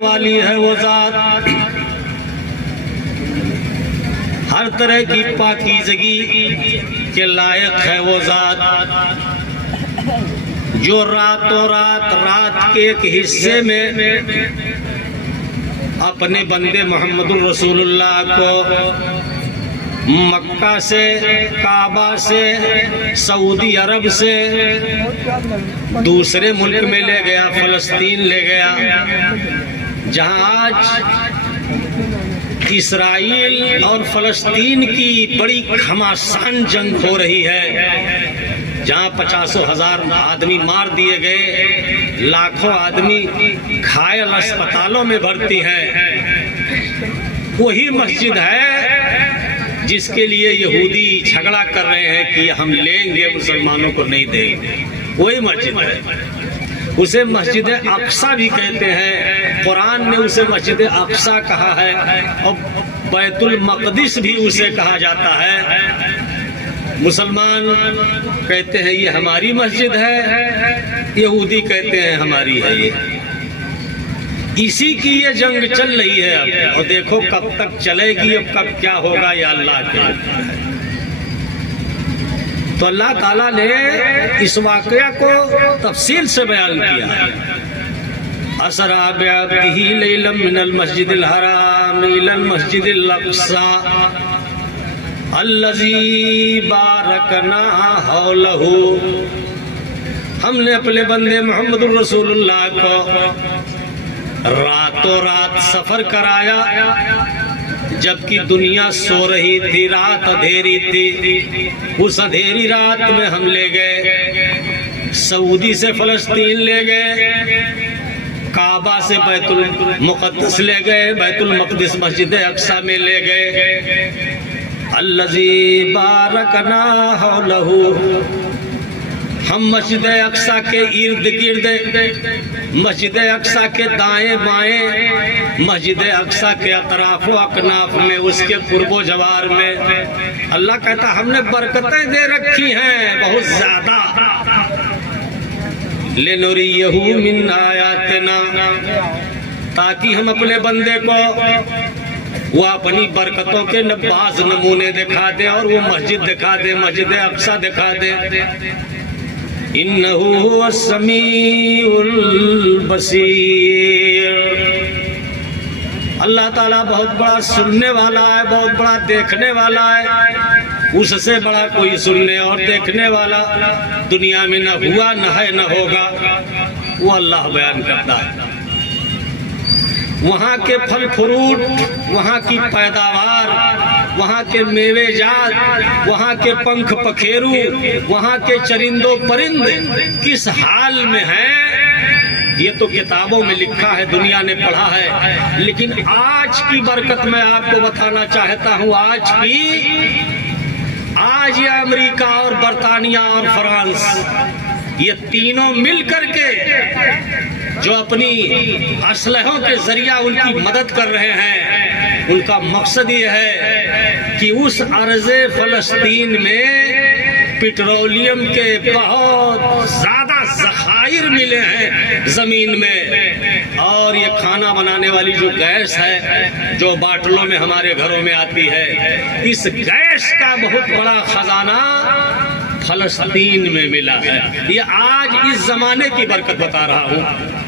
वाली है वो जात, हर तरह की पाकीज़गी के लायक है वो जात, जो रातों रात के एक हिस्से में अपने बंदे मोहम्मदुर रसूलुल्लाह को मक्का से, काबा से, सऊदी अरब से दूसरे मुल्क में ले गया, फलस्तीन ले गया, जहां आज इसराइल और फलस्तीन की बड़ी घमासान जंग हो रही है, जहां 50,000 आदमी मार दिए गए, लाखों आदमी घायल अस्पतालों में भर्ती हैं। वही मस्जिद है जिसके लिए यहूदी झगड़ा कर रहे हैं कि हम लेंगे, मुसलमानों को नहीं देंगे। वही मस्जिद है, उसे मस्जिद अक्सा भी कहते हैं। कुरान ने उसे मस्जिद अक्सा कहा है और बैतुल मक़दिस भी उसे कहा जाता है। मुसलमान कहते हैं ये हमारी मस्जिद है, यहूदी कहते हैं हमारी है। ये इसी की ये जंग चल रही है अब, और देखो कब तक चलेगी, अब कब क्या होगा ये अल्लाह के। तो अल्लाह ताला ने इस वाकया को तफसील से बयान किया। असरा बिअब्दिही लैलन मिनल मस्जिदिल हराम इलल मस्जिदिल अक़सा अल्लज़ी बारकना हौलहू। हमने अपने बंदे मोहम्मदुर रसूलुल्लाह को रातों रात सफर कराया, जबकि दुनिया सो रही थी, रात अंधेरी थी। उस अंधेरी रात में हम ले गए, सऊदी से फलस्तीन ले गए, काबा से बैतुल मुक़द्दस ले गए, बैतुल मक़दिस मस्जिद अक़सा में ले गए। अल्लज़ी बारकना हौलहू, हम मस्जिद अक़सा के इर्द गिर्द, मस्जिद अक़सा के दाएं बाएं, मस्जिद अक़सा के अतराफ़ो अकनाफ में, उसके कुर्बो जवार में अल्लाह कहता हमने बरकतें दे रखी हैं बहुत ज्यादा। लिनुरियहू मिन आयातिना, ताकि हम अपने बंदे को वो अपनी बरकतों के बाज़ नमूने दिखा दे और वो मस्जिद दिखा दे, मस्जिद अक़सा दिखा दे। इन्नहु हुवस समीउल बसीर। अल्लाह ताला बहुत बड़ा सुनने वाला है, बहुत बड़ा देखने वाला है। उससे बड़ा कोई सुनने और देखने वाला दुनिया में न हुआ, न है, न होगा। वो अल्लाह बयान करता है। वहाँ के फल फ्रूट, वहाँ की पैदावार, वहाँ के मेवे जात, वहाँ के पंख पखेरू, वहाँ के चरिंदो परिंद किस हाल में हैं, ये तो किताबों में लिखा है, दुनिया ने पढ़ा है। लेकिन आज की बरकत मैं आपको बताना चाहता हूँ। आज ये अमेरिका और बरतानिया और फ्रांस, ये तीनों मिल करके जो अपनी असलहों के जरिया उनकी मदद कर रहे हैं, उनका मकसद ये है कि उस अर्ज़े फलस्तीन में पेट्रोलियम के बहुत ज्यादा ज़खायर मिले हैं जमीन में, और ये खाना बनाने वाली जो गैस है जो बाटलों में हमारे घरों में आती है, इस गैस का बहुत बड़ा खजाना फलस्तीन में मिला है। ये आज इस जमाने की बरकत बता रहा हूँ।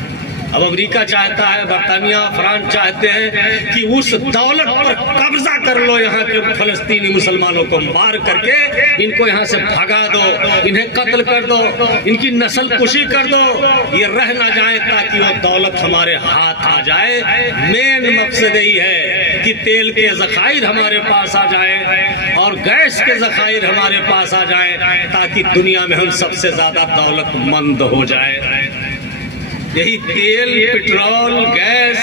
अब अमेरिका चाहता है, बरतानिया, फ्रांस चाहते हैं कि उस दौलत पर कब्जा कर लो, यहाँ के फलस्तीनी मुसलमानों को मार करके इनको यहाँ से भगा दो, इन्हें कत्ल कर दो, इनकी नस्ल कुशी कर दो, ये रह ना जाए, ताकि वो दौलत हमारे हाथ आ जाए। मेन मकसद यही है कि तेल के ज़खायर हमारे पास आ जाए और गैस के ज़खायर हमारे पास आ जाए, ताकि दुनिया में हम सबसे ज्यादा दौलतमंद हो जाए। यही तेल, पेट्रोल, गैस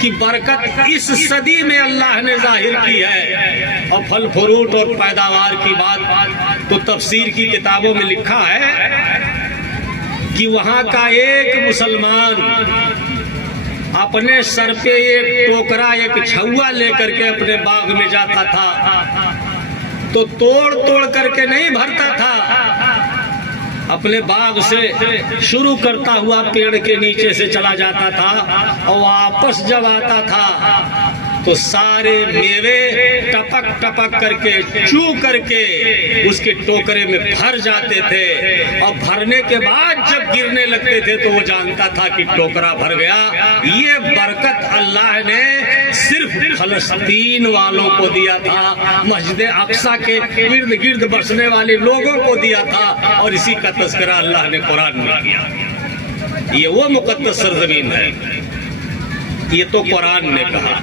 की बरकत इस सदी में अल्लाह ने जाहिर की है। और फल फ्रूट और पैदावार की बात तो तफसीर की किताबों में लिखा है कि वहाँ का एक मुसलमान अपने सर पे एक टोकरा, एक छुआ लेकर के अपने बाग में जाता था, तो तोड़ तोड़ करके नहीं भरता था, अपने बाग से शुरू करता हुआ पेड़ के नीचे से चला जाता था और वापस जब आता था तो सारे मेवे टपक टपक करके चू करके उसके टोकरे में भर जाते थे और भरने के बाद जब गिरने लगते थे तो वो जानता था कि टोकरा भर गया। ये बरकत अल्लाह ने सिर्फ फलस्तीन वालों को दिया था, मस्जिद अक्सा के इर्द गिर्द बसने वाले लोगों को दिया था और इसी का तज़किरा अल्लाह ने कुरान में किया। ये वो मुक़द्दस सरज़मीन है, ये तो कुरान ने कहा।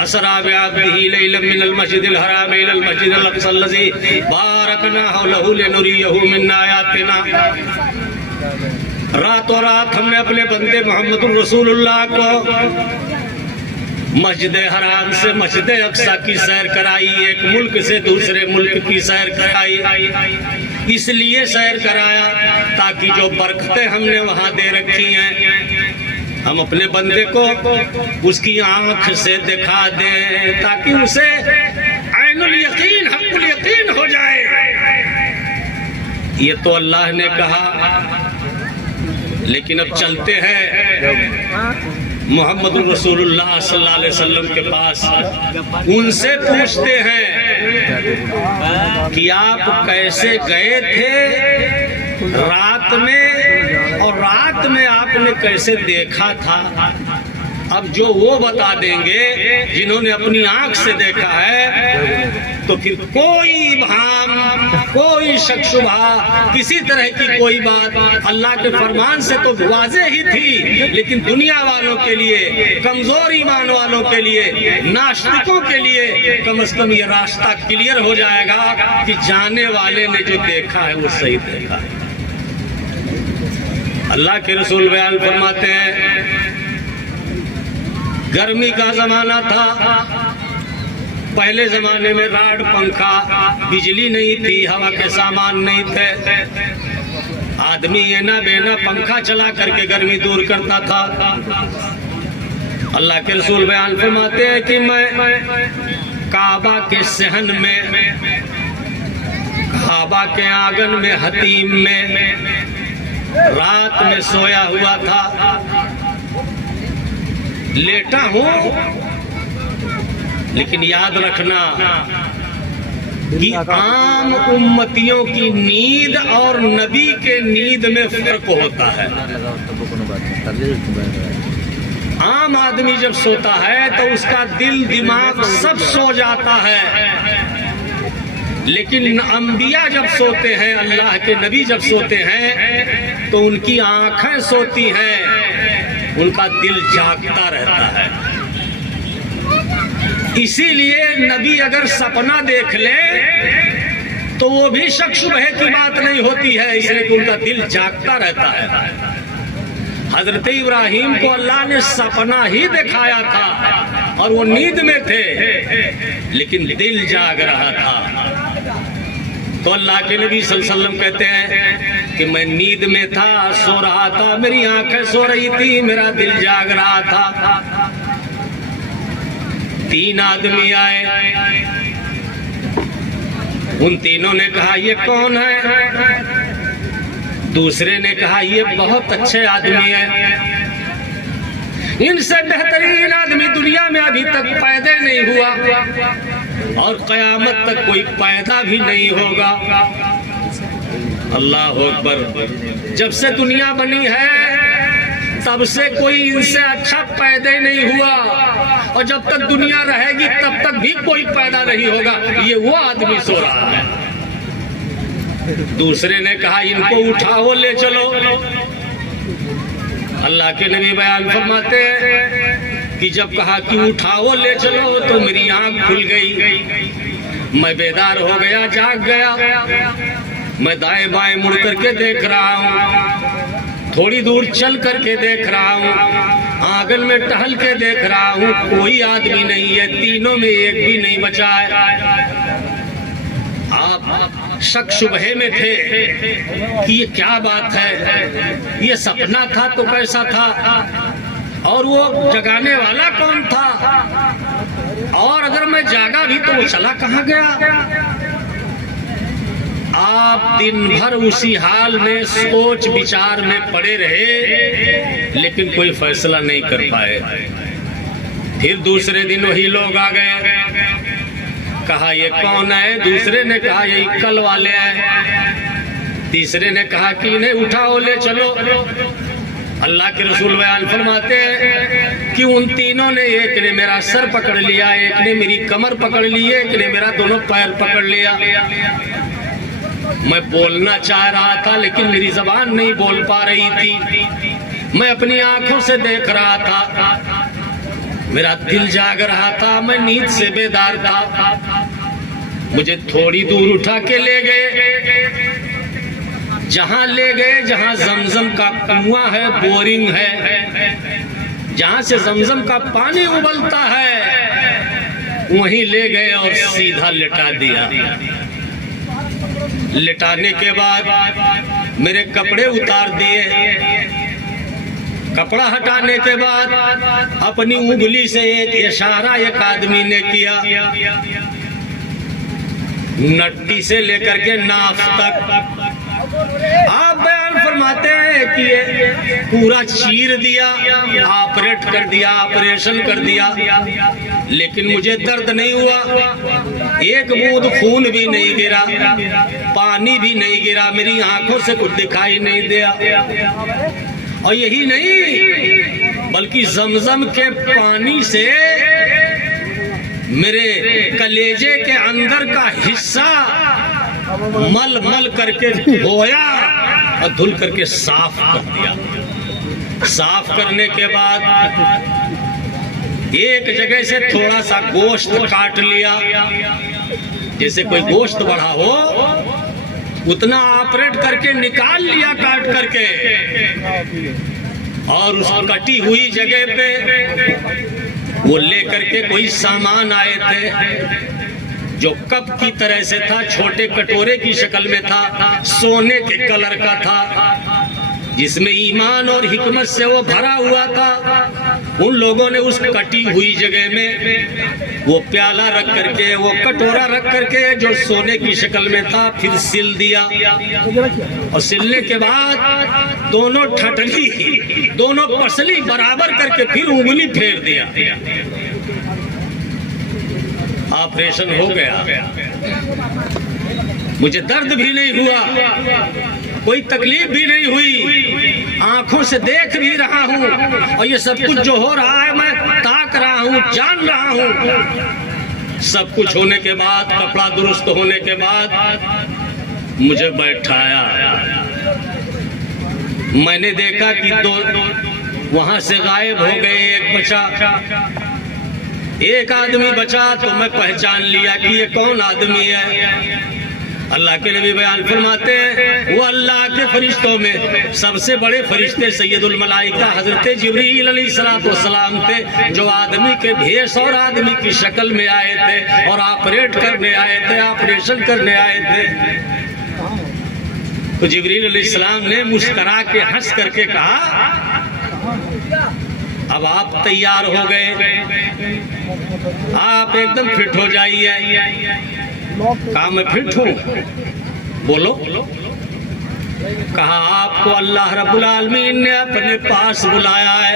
असरा बिअब्दिही लैलन मिनल मस्जिदिल हराम इलल मस्जिदिल अक़सल लज़ी बारकना हौलहु लिनुरियहु मिन आयातिना। रातों रात हमने अपने बंदे मोहम्मदुर रसूलुल्लाह को मस्जिद हराम से मस्जिद अक्सा की सैर कराई, एक मुल्क से दूसरे मुल्क की सैर कराई। इसलिए सैर कराया ताकि जो बरकतें हमने वहाँ दे रखी हैं हम अपने बंदे को उसकी आंख से दिखा दें ताकि उसे ऐनुल यकीन हक़्क़ुल यकीन हो जाए। ये तो अल्लाह ने कहा, लेकिन अब चलते हैं मोहम्मद रसूलुल्लाह सल्लल्लाहु अलैहि वसल्लम के पास, उनसे पूछते हैं कि आप कैसे गए थे रात में और रात में आपने कैसे देखा था। अब जो वो बता देंगे जिन्होंने अपनी आंख से देखा है तो फिर कोई भाम, कोई शक शुबहा, किसी तरह की कोई बात अल्लाह के फरमान से तो वाज़ेह ही थी, लेकिन दुनिया वालों के लिए, कमजोर ईमान वालों के लिए, नास्तिकों के लिए कम से कम ये रास्ता क्लियर हो जाएगा कि जाने वाले ने जो देखा है वो सही देखा है। अल्लाह के रसूल बयान फरमाते हैं गर्मी का जमाना था, पहले जमाने में राड पंखा, बिजली नहीं थी, हवा के सामान नहीं थे, आदमी एना बेना पंखा चला करके गर्मी दूर करता था। अल्लाह के रसूल बयान फरमाते हैं कि मैं काबा के सहन में, काबा के आंगन में, हतीम में रात में सोया हुआ था, लेटा हूं, लेकिन याद रखना कि आम उम्मतियों की नींद और नबी के नींद में फर्क होता है। आम आदमी जब सोता है तो उसका दिल दिमाग सब सो जाता है, लेकिन अंबिया जब सोते हैं, अल्लाह के नबी जब सोते हैं तो उनकी आंखें सोती हैं, उनका दिल जागता रहता है। इसीलिए नबी अगर सपना देख ले तो वो भी शक शुबह की बात नहीं होती है, इसलिए कि उनका दिल जागता रहता है। हजरत इब्राहिम को अल्लाह ने सपना ही दिखाया था और वो नींद में थे, लेकिन दिल जाग रहा था। तो अल्लाह के नबी सल्लल्लाहु अलैहि वसल्लम कहते हैं कि मैं नींद में था, सो रहा था, मेरी आंखें सो रही थी, मेरा दिल जाग रहा था। तीन आदमी आए, उन तीनों ने कहा ये कौन है? दूसरे ने कहा ये बहुत अच्छे आदमी है, इनसे बेहतरीन आदमी दुनिया में अभी तक पैदा नहीं हुआ और कयामत तक कोई पैदा भी नहीं होगा। अल्लाह अकबर। जब से दुनिया बनी है तब से कोई इनसे अच्छा पैदा नहीं हुआ और जब तक दुनिया रहेगी तब तक भी कोई पैदा नहीं होगा। ये वो आदमी सो रहा है। दूसरे ने कहा इनको उठाओ ले चलो। अल्लाह के नबी बयान फरमाते हैं कि जब कहा कि उठाओ ले चलो तो मेरी आंख खुल गई, मैं बेदार हो गया, जाग गया। मैं दाएं बाएं मुड़ करके देख रहा हूँ, थोड़ी दूर चल करके देख रहा हूँ, आंगन में टहल के देख रहा हूँ, कोई आदमी नहीं है, तीनों में एक भी नहीं बचा है। आप शक शुबहे में थे कि ये क्या बात है, ये सपना था तो कैसा था, और वो जगाने वाला कौन था, और अगर मैं जागा भी तो वो चला कहाँ गया। आप दिन भर उसी हाल में सोच विचार में पड़े रहे, लेकिन कोई फैसला नहीं कर पाए। फिर दूसरे दिन वही लोग आ गए, कहा ये कौन है? दूसरे ने कहा यही कल वाले हैं। तीसरे ने कहा कि इन्हें उठाओ ले चलो। अल्लाह के रसूल बयान फरमाते हैं कि उन तीनों ने, एक ने मेरा सर पकड़ लिया, एक ने मेरी कमर पकड़ ली, एक ने मेरा दोनों पैर पकड़ लिया। मैं बोलना चाह रहा था लेकिन मेरी जबान नहीं बोल पा रही थी। मैं अपनी आंखों से देख रहा था, मेरा दिल जाग रहा था, मैं नींद से बेदार था। मुझे थोड़ी दूर उठा के ले गए, जहां ले गए जहां जमजम का कुआं है, बोरिंग है, जहां से जमजम का पानी उबलता है, वहीं ले गए और सीधा लिटा दिया। लिटाने के बाद मेरे कपड़े उतार दिए। कपड़ा हटाने के बाद अपनी उंगली से एक इशारा एक आदमी ने किया, नट्टी से लेकर के नाफ तक। आप बयान फरमाते हैं कि ये पूरा चीर दिया, ऑपरेट कर दिया, ऑपरेशन कर दिया, लेकिन मुझे दर्द नहीं हुआ। एक बूंद खून भी नहीं गिरा, पानी भी नहीं गिरा, मेरी आंखों से कुछ दिखाई नहीं दिया। और यही नहीं बल्कि जमजम के पानी से मेरे कलेजे के अंदर का हिस्सा मल मल करके धोया और धुल करके साफ कर दिया। साफ करने के बाद एक जगह से थोड़ा सा गोश्त काट लिया, जैसे कोई गोश्त बढ़ा हो उतना ऑपरेट करके निकाल लिया काट करके, और उस कटी हुई जगह पे वो लेकर के कोई सामान आए थे जो कप की तरह से था, छोटे कटोरे की शक्ल में था, सोने के कलर का था, जिसमें ईमान और हिकमत से वो भरा हुआ था। उन लोगों ने उस कटी हुई जगह में वो प्याला रख करके, वो कटोरा रख करके जो सोने की शक्ल में था, फिर सिल दिया। और सिलने के बाद दोनों ठटली, दोनों पसली बराबर करके फिर उंगली फेर दिया। ऑपरेशन हो गया। मुझे दर्द भी नहीं हुआ, कोई तकलीफ भी नहीं हुई, आंखों से देख भी रहा हूँ, और ये सब कुछ जो हो रहा है मैं ताक रहा हूँ, जान रहा हूँ। सब कुछ होने के बाद, कपड़ा दुरुस्त होने के बाद मुझे बैठाया। मैंने देखा कि दो वहां से गायब हो गए, एक बचा, एक आदमी बचा। तो मैं पहचान लिया कि ये कौन आदमी है। अल्लाह के नबी बयान फरमाते हैं, वो अल्लाह के फरिश्तों में सबसे बड़े फरिश्ते सैयदुल मलाइका हजरत जिब्रील अलैहिस्सलाम थे, जो आदमी के भेष और आदमी की शक्ल में आए थे और ऑपरेट करने आए थे, ऑपरेशन करने आए थे। तो जिब्रील अलैहिस्सलाम ने मुस्कुरा के हंस करके कहा, अब आप तैयार हो गए, आप एकदम फिट हो जाइए। कहा मैं फिट हूँ, बोलो। कहा आपको अल्लाह रब्बुल आलमीन ने अपने पास बुलाया है।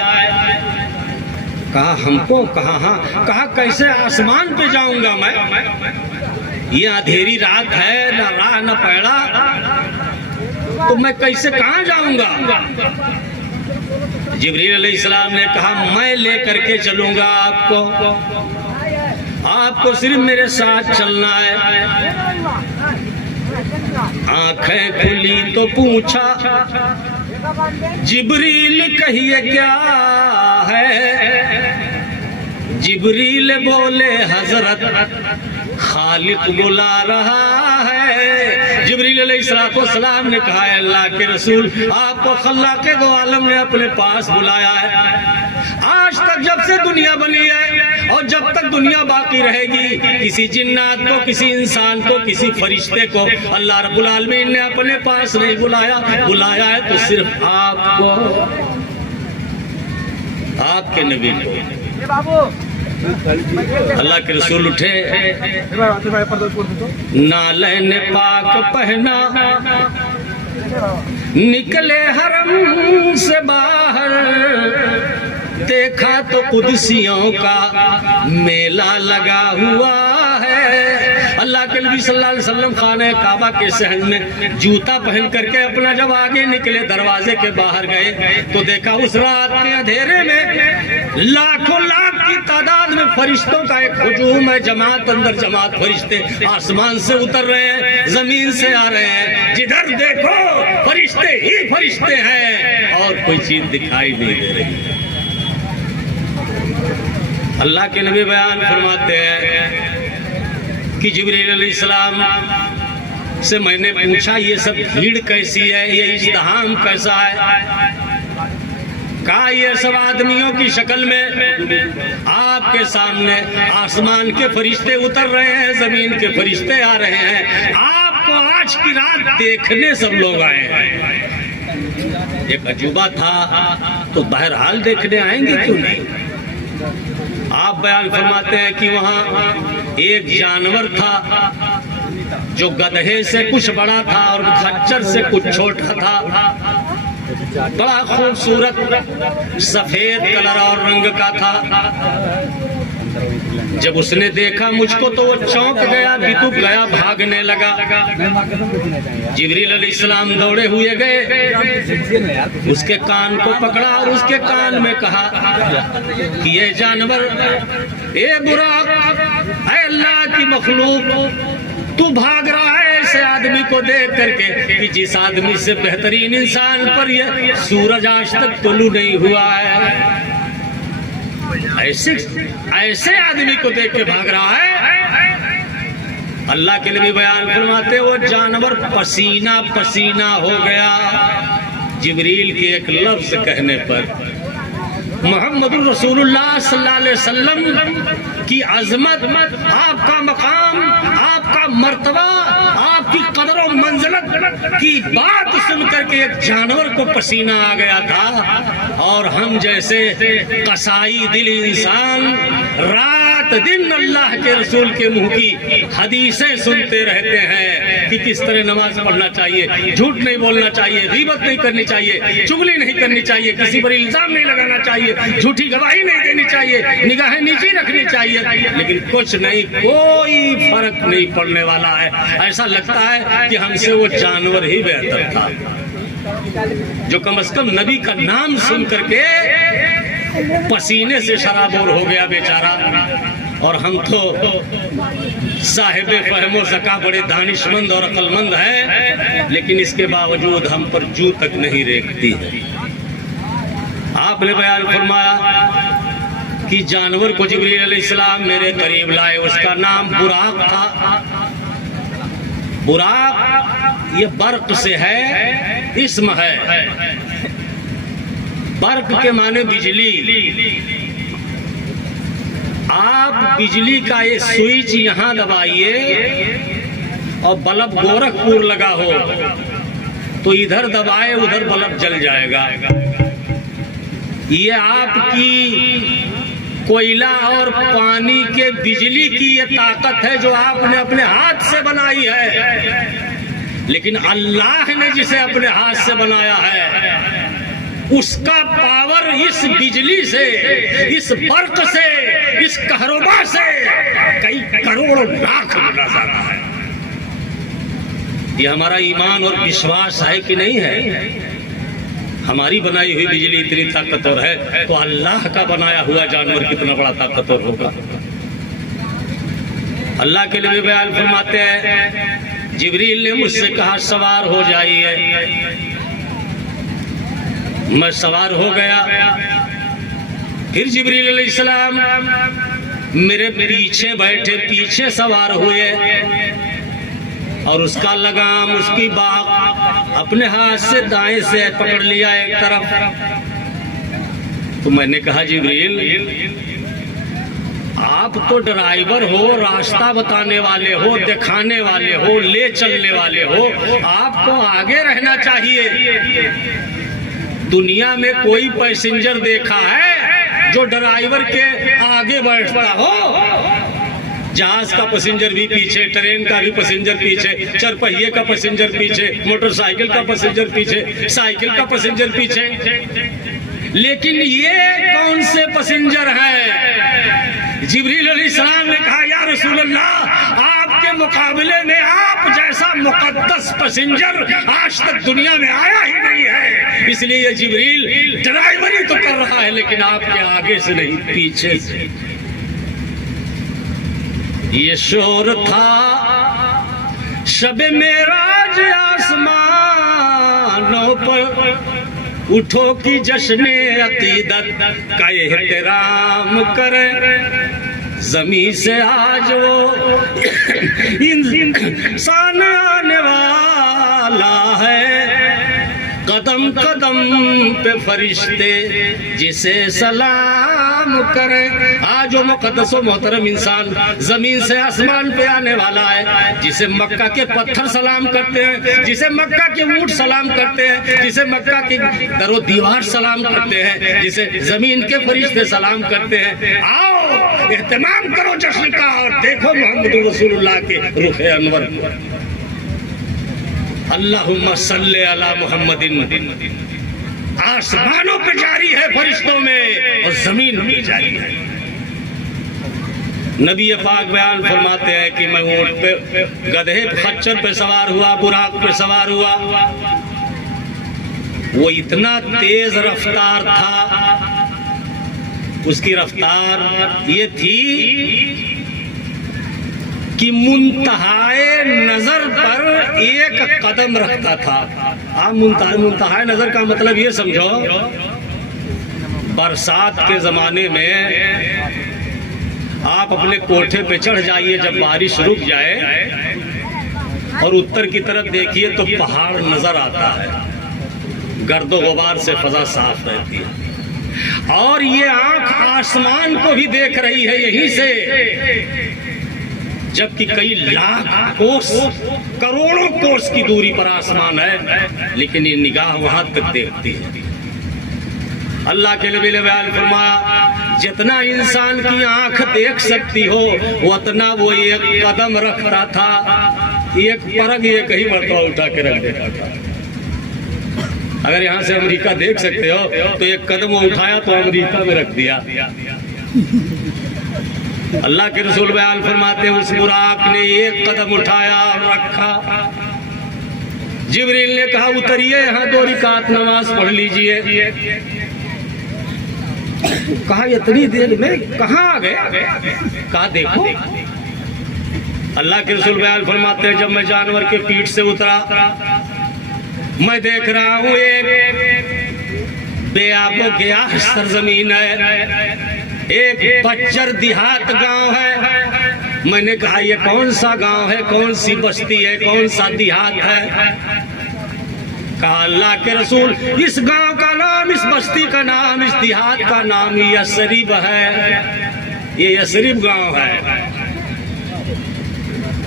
कहा हमको? कहा हाँ। कहा कैसे आसमान पे जाऊंगा मैं? ये अंधेरी रात है, ना राह ना पैड़ा, तो मैं कैसे कहाँ जाऊंगा? जिब्रील अलैहिस्सलाम ने कहा मैं लेकर के चलूंगा आपको सिर्फ मेरे साथ चलना है। आंखें खुली तो पूछा, जिब्रील कहिए क्या है? जिब्रील बोले हजरत खालिक बुला रहा है। जिब्रील अलैहिस्सलाम ने कहा अल्लाह के रसूल, आपको खल्लाक दो आलम ने अपने पास बुलाया है। आज तक जब से दुनिया बनी है और जब तक दुनिया बाकी रहेगी, किसी जिन्नात को, किसी इंसान को, किसी फरिश्ते को अल्लाह रब्बुल आलमीन ने अपने पास नहीं बुलाया। बुलाया है तो सिर्फ आपको, आपके नबी को। अल्लाह के रसूल उठे, नालैन पाक पहना, निकले हरम से बाहर, देखा तो कुदसियों का मेला लगा हुआ है। अल्लाह के नबी सल्लल्लाहु अलैहि वसल्लम खाने काबा के सहन में जूता पहन करके अपना जब आगे निकले, दरवाजे के बाहर गए तो देखा उस रात के अंधेरे में लाखों लाख की तादाद में फरिश्तों का एक हुजूम है, जमात अंदर जमात फरिश्ते आसमान से उतर रहे हैं, जमीन से आ रहे हैं, जिधर देखो फरिश्ते ही फरिश्ते हैं और कोई चीज दिखाई नहीं दे रही। अल्लाह के नबी बयान फरमाते हैं कि जिब्रील अलैहिस्सलाम से मैंने पूछा ये सब भीड़ कैसी है, ये इज़्तिहाम कैसा है? कहा ये सब आदमियों की शक्ल में आपके सामने आसमान के फरिश्ते उतर रहे हैं, जमीन के फरिश्ते आ रहे हैं, आपको आज की रात देखने सब लोग आए हैं। एक अजूबा था तो बहरहाल देखने आएंगे क्यों नहीं। आप बयान फरमाते हैं कि वहाँ एक जानवर था जो गधे से कुछ बड़ा था और खच्चर से कुछ छोटा था, बड़ा खूबसूरत सफेद कलर और रंग का था। जब उसने देखा मुझको तो वो चौंक गया, बितुक गया, भागने लगा। जिब्रील अलैहिस्सलाम दौड़े हुए गए, उसके कान को पकड़ा और उसके कान में कहा कि ये जानवर, ए बुराक, ऐ अल्लाह की मखलूक, तू भाग रहा है ऐसे आदमी को देख करके कि जिस आदमी से बेहतरीन इंसान पर ये सूरज आज तक तुलू नहीं हुआ है। ऐसे आदमी को देख के भाग रहा है। अल्लाह के नबी बयान फरमाते वो जानवर पसीना पसीना हो गया जिब्रील के एक लफ्ज कहने पर। मोहम्मद रसूलुल्लाह सल्लल्लाहु अलैहि वसल्लम की अजमत, आपका मकाम, आपका मर्तबा, आपकी कदर और मंजिलत की बात सुन करके एक जानवर को पसीना आ गया था। और हम जैसे कसाई दिल इंसान रात दिन अल्लाह के रसूल के मुंह की हदीसें सुनते रहते हैं कि किस तरह नमाज पढ़ना चाहिए, झूठ नहीं बोलना चाहिए, गीबत नहीं करनी चाहिए, चुगली नहीं करनी चाहिए, किसी पर इल्जाम नहीं लगाना चाहिए, झूठी गवाही नहीं देनी चाहिए, निगाहें नीचे रखनी चाहिए, लेकिन कुछ नहीं, कोई फर्क नहीं पड़ने वाला है। ऐसा लगता है कि हमसे वो जानवर ही बेहतर था जो कम से कम नबी का नाम सुन करके पसीने से शराबोर हो गया बेचारा। और हम तो साहिब फहमो ज़का बड़े दानिशमंद और अक्लमंद हैं, लेकिन इसके बावजूद हम पर जू तक नहीं रेखती है। आपने बयान फरमाया कि जानवर को जिब्रील अलैहिस्सलाम मेरे करीब लाए, उसका नाम बुराक था। बुराक ये बर्क से है, इस्म है। बर्क के माने बिजली। आप बिजली का ये स्विच यहाँ दबाइए और बल्ब गोरखपुर लगा हो तो इधर दबाए उधर बल्ब जल जाएगा। ये आपकी कोयला और पानी के बिजली की ये ताकत है जो आपने अपने हाथ से बनाई है। लेकिन अल्लाह ने जिसे अपने हाथ से बनाया है उसका पावर इस बिजली से, इस बर्क से, इस कहरबा से कई करोड़ लाख गुना ज्यादा है। ये हमारा ईमान और विश्वास है कि नहीं है? हमारी बनाई हुई बिजली इतनी ताकतवर है तो अल्लाह का बनाया हुआ जानवर कितना बड़ा ताकतवर होगा। अल्लाह के लिए बयान फरमाते हैं जिब्रील ने मुझसे कहा सवार हो जाइए। मैं सवार हो गया। फिर जिब्रील अलैहिस्सलाम मेरे पीछे बैठे, पीछे सवार हुए और उसका लगाम, उसकी बाग अपने हाथ से दाएं से पकड़ लिया एक तरफ। तो मैंने कहा जिब्रील आप तो ड्राइवर हो, रास्ता बताने वाले हो, दिखाने वाले हो, ले चलने वाले हो, आपको आगे रहना चाहिए। दुनिया में कोई पैसेंजर देखा है जो ड्राइवर के आगे बैठता हो। जहाज का पैसेंजर भी पीछे, ट्रेन का भी पैसेंजर पीछे, चरपहिए का पैसेंजर पीछे, मोटरसाइकिल का पैसेंजर पीछे, साइकिल का पैसेंजर पीछे। लेकिन ये कौन से पैसेंजर है? जिब्रील अलैहिस्सलाम ने कहा, या रसूल अल्लाह, आपके मुकाबले में आप जैसा मुकद्दस पैसेंजर आज तक दुनिया में आया ही नहीं है। इसलिए ये जिब्रील ड्राइवरी तो कर रहा है, लेकिन आपके आगे से नहीं, पीछे से। ये शोर था शबे मेराज आसमानों पर, उठो की जश्ने अकीदत का एहतराम करे। जमी से आज वो इंसान आने वाला है, कदम कदम पे फरिश्ते जिसे सलाम करे। आज वो मुकद्दस व मोहतरम इंसान जमीन से आसमान पे आने वाला है, जिसे मक्का के पत्थर सलाम करते हैं, जिसे मक्का के ऊंट सलाम करते हैं, जिसे मक्का की दरो दीवार सलाम करते हैं, जिसे जमीन के फरिश्ते सलाम करते हैं। आओ एहतमाम करो जश्न का और देखो मोहम्मद रसूलुल्लाह के रुख अनवर। अल्लाहुम्मा सल्ले अला मुहम्मदिन। आसमानों पे जारी है फरिश्तों में और जमीन में जारी है। नबी पाक बयान फरमाते हैं कि मैं ऊंट पे, गधे खच्चर पे सवार हुआ, बुराक पे सवार हुआ। वो इतना तेज रफ्तार था, उसकी रफ्तार ये थी कि मुंतहाए नजर पर एक कदम रखता था। आप मुंतहाए नजर का मतलब ये समझो, बरसात के जमाने में आप अपने कोठे पे चढ़ जाइए, जब बारिश रुक जाए और उत्तर की तरफ देखिए तो पहाड़ नजर आता है, गर्दो गुबार से फजा साफ रहती है, और ये आंख आसमान को भी देख रही है यहीं से, जबकि कई लाख कोस, करोड़ों कोस की दूरी पर आसमान है, लेकिन ये निगाह वहां तक देखती है। अल्लाह के नबी ने बयान फरमाया, जितना इंसान की आंख देख सकती हो उतना वो एक कदम रखता था, एक परग एक ही मरतबा उठा के रख देता था। अगर यहाँ से अमेरिका देख सकते हो तो एक कदम वो उठाया तो अमेरिका में रख दिया। अल्लाह के रसूल बयान फरमाते हैं, उस बुराक ने एक कदम उठाया और रखा। जिब्रील ने कहा, उतरिए यहाँ 2 रकात नमाज पढ़ लीजिए। कहा, इतनी देर में कहाँ आ गए? कहा, देखो। अल्लाह के रसूल बयान फरमाते हैं, जब मैं जानवर के पीठ से उतरा, मैं देख रहा हूँ एक बेआबो गया सरजमीन है, एक बच्चर देहात गांव है। मैंने कहा, ये कौन सा गांव है, कौन सी बस्ती है, कौन सा देहात है? कहा, अल्लाह के रसूल, इस गांव का नाम, इस बस्ती का नाम, इस देहात का नाम यसरिब है। ये यसरिब गांव है।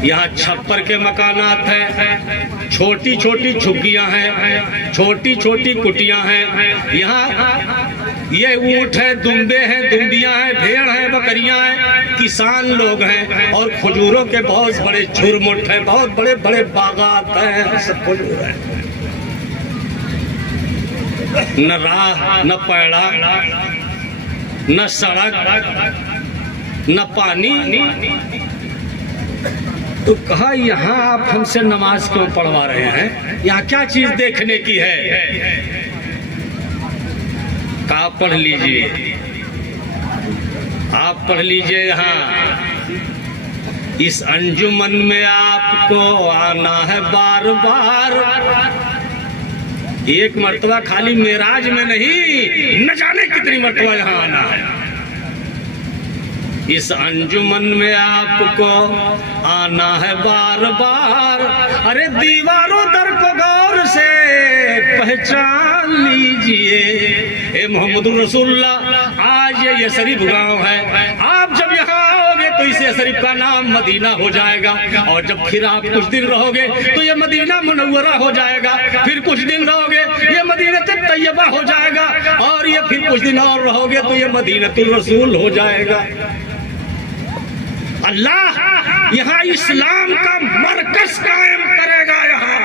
यहाँ छप्पर के मकानात हैं, छोटी छोटी झुग्गियां हैं, छोटी छोटी कुटियां हैं। यहाँ ये ऊंट है, दुम्बे हैं, दुम्बियां हैं, भेड़ हैं, बकरियां हैं, किसान लोग हैं, और खजूरों के बहुत बड़े झुरमुट हैं, बहुत बड़े बड़े बागात हैं, सब खजूर है। न राह, न पैड़ा, न सड़क, न पानी। तो कहा, यहाँ आप हमसे नमाज क्यों पढ़वा रहे हैं? यहाँ क्या चीज देखने की है? कहा, पढ़ लीजिए, आप पढ़ लीजिए। यहाँ इस अंजुमन में आपको आना है बार बार। एक मर्तबा खाली मेराज में नहीं, न जाने कितनी मर्तबा यहाँ आना है। इस अंजुमन में आपको आना है बार बार। अरे दीवारों दर को गौर से पहचान लीजिए। ए मोहम्मद रसूलुल्लाह, आज ये यसरिब गांव है। आप जब यहाँ आओगे तो इस यसरिब का नाम मदीना हो जाएगा, और जब फिर आप कुछ दिन रहोगे तो ये मदीना मुनव्वरा हो जाएगा, फिर कुछ दिन रहोगे ये मदीना तैयबा हो जाएगा, और ये फिर कुछ दिन और रहोगे तो ये मदीनतुल रसूल हो जाएगा। अल्लाह यहाँ इस्लाम का मरकज कायम करेगा। यहाँ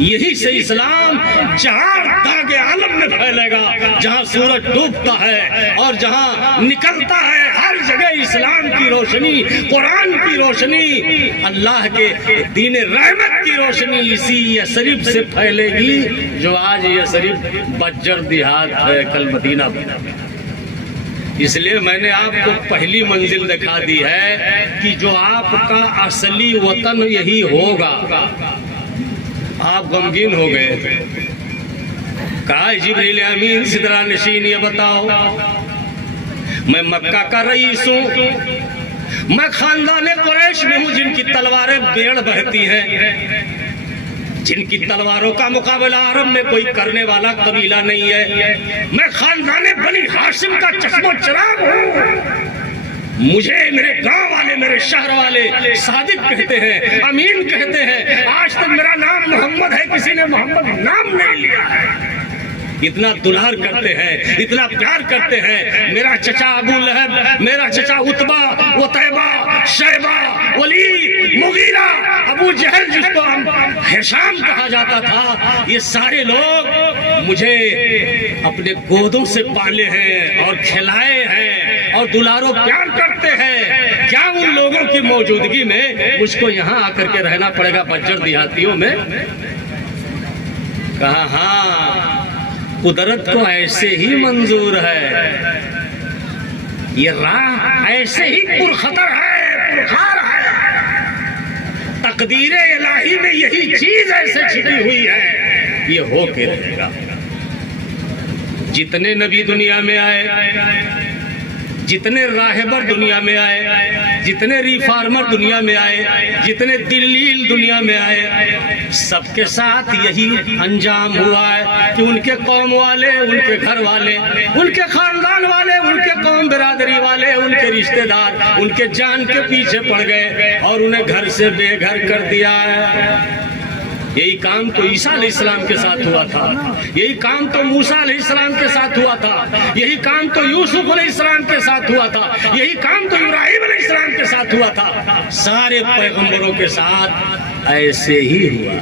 यही से इस्लाम चार दागे आलम में फैलेगा, जहाँ सूरज डूबता है और जहाँ निकलता है, हर जगह इस्लाम की रोशनी, कुरान की रोशनी, अल्लाह के दीन रहमत की रोशनी इसी यसरिब से फैलेगी, जो आज यसरिब बज्जर देहात है, कल मदीना बना। इसलिए मैंने आपको पहली मंजिल दिखा दी है कि जो आपका असली वतन यही होगा। आप गमगीन हो गए। कहा जिब्रील अमीन सिदरा नशीन, ये बताओ मैं मक्का का रईस हूँ, मैं खानदान कुरैश में हूँ जिनकी तलवारें बेड़ बहती हैं, जिनकी तलवारों का मुकाबला अरब में कोई करने वाला कबीला नहीं है। मैं खानदान बनी हाशिम का चश्मो चिराग हूँ। मुझे मेरे गांव वाले, मेरे शहर वाले सादिक कहते हैं, अमीन कहते हैं। आज तक मेरा नाम मोहम्मद है, किसी ने मोहम्मद नाम नहीं लिया है। इतना दुलार करते हैं, इतना प्यार करते हैं। मेरा चचा अबू लहब, मेरा चचा उतबा, उतैबा, शैबा, वलीद, मुगीरा, अबू जहल जिसको हम हिशाम कहा जाता था, ये सारे लोग मुझे अपने गोदों से पाले हैं और खिलाए हैं और दुलारो प्यार करते हैं। क्या उन लोगों की मौजूदगी में मुझको यहाँ आकर के रहना पड़ेगा बज्जर देहातियों में? कहा हाँ, कुदरत को ऐसे ही मंजूर है, ये राह ऐसे ही पुरखतर है, पुरखार है। तकदीर इलाही में यही चीज ऐसे छिपी हुई है, ये हो के रहेगा। जितने नबी दुनिया में आए, जितने राहबर दुनिया में आए, जितने रिफार्मर दुनिया में आए, जितने दिल्लील दुनिया में आए, सबके साथ यही अंजाम हुआ है कि उनके कौम वाले, उनके घर वाले, उनके खानदान वाले, उनके कौम बिरादरी वाले, उनके रिश्तेदार उनके जान के पीछे पड़ गए और उन्हें घर से बेघर कर दिया है। यही काम तो ईसा अलैहिस्सलाम के साथ हुआ था, यही काम तो मूसा अलैहिस्सलाम के साथ हुआ था, यही काम तो यूसुफ अलैहिस्सलाम के साथ हुआ था, यही काम तो इब्राहिम अलैहिस्सलाम के साथ हुआ था। सारे पैगंबरों के साथ ऐसे ही हुआ।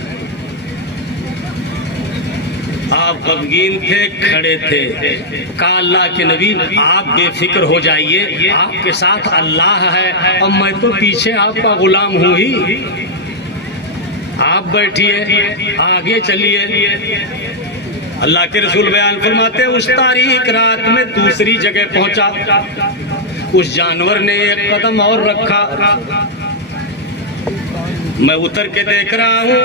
आप गमगीन थे, खड़े थे। कहा अल्लाह के नबी आप बेफिक्र हो जाइए, आपके साथ अल्लाह है और मैं तो पीछे आपका गुलाम हूँ ही। आप बैठिए, आगे चलिए। अल्लाह के रसूल बयान फरमाते, उस तारीख रात में दूसरी जगह पहुंचा, उस जानवर ने एक कदम और रखा। मैं उतर के देख रहा हूं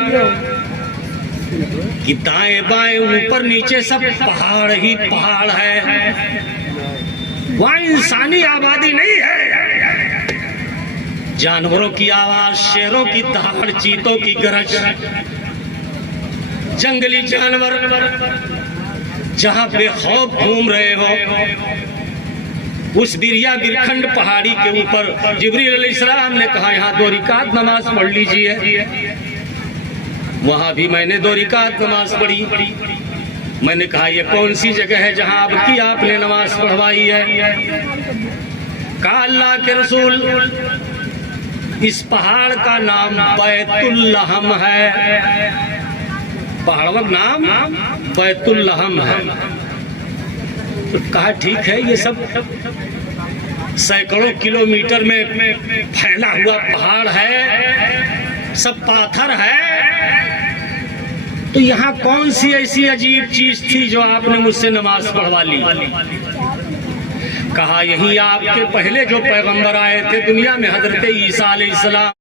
कि दाएं बाएं ऊपर नीचे सब पहाड़ ही पहाड़ है, वहां इंसानी आबादी नहीं है। जानवरों की आवाज, शेरों की दहाड़, चीतों की गरज, जंगली जानवर जहां बेखौफ घूम रहे हो। उस बिरिया बिरखंड पहाड़ी के ऊपर जिब्रील अलैहिस्सलाम ने कहा यहाँ 2 रिकात नमाज पढ़ लीजिए। वहां भी मैंने 2 रिकात नमाज पढ़ी। मैंने कहा ये कौन सी जगह है जहां आपने नमाज पढ़वाई है? कहा अल्लाह के रसूल इस पहाड़ का नाम बैतुल लहम है। पहाड़ का नाम बैतुल लहम है। तो कहा ठीक है, ये सब सैकड़ों किलोमीटर में फैला हुआ पहाड़ है, सब पाथर है, तो यहाँ कौन सी ऐसी अजीब चीज थी जो आपने मुझसे नमाज पढ़वा ली? कहा यही आपके पहले जो पैगंबर आए थे दुनिया में, हजरत ईसा अलैहिस्सलाम।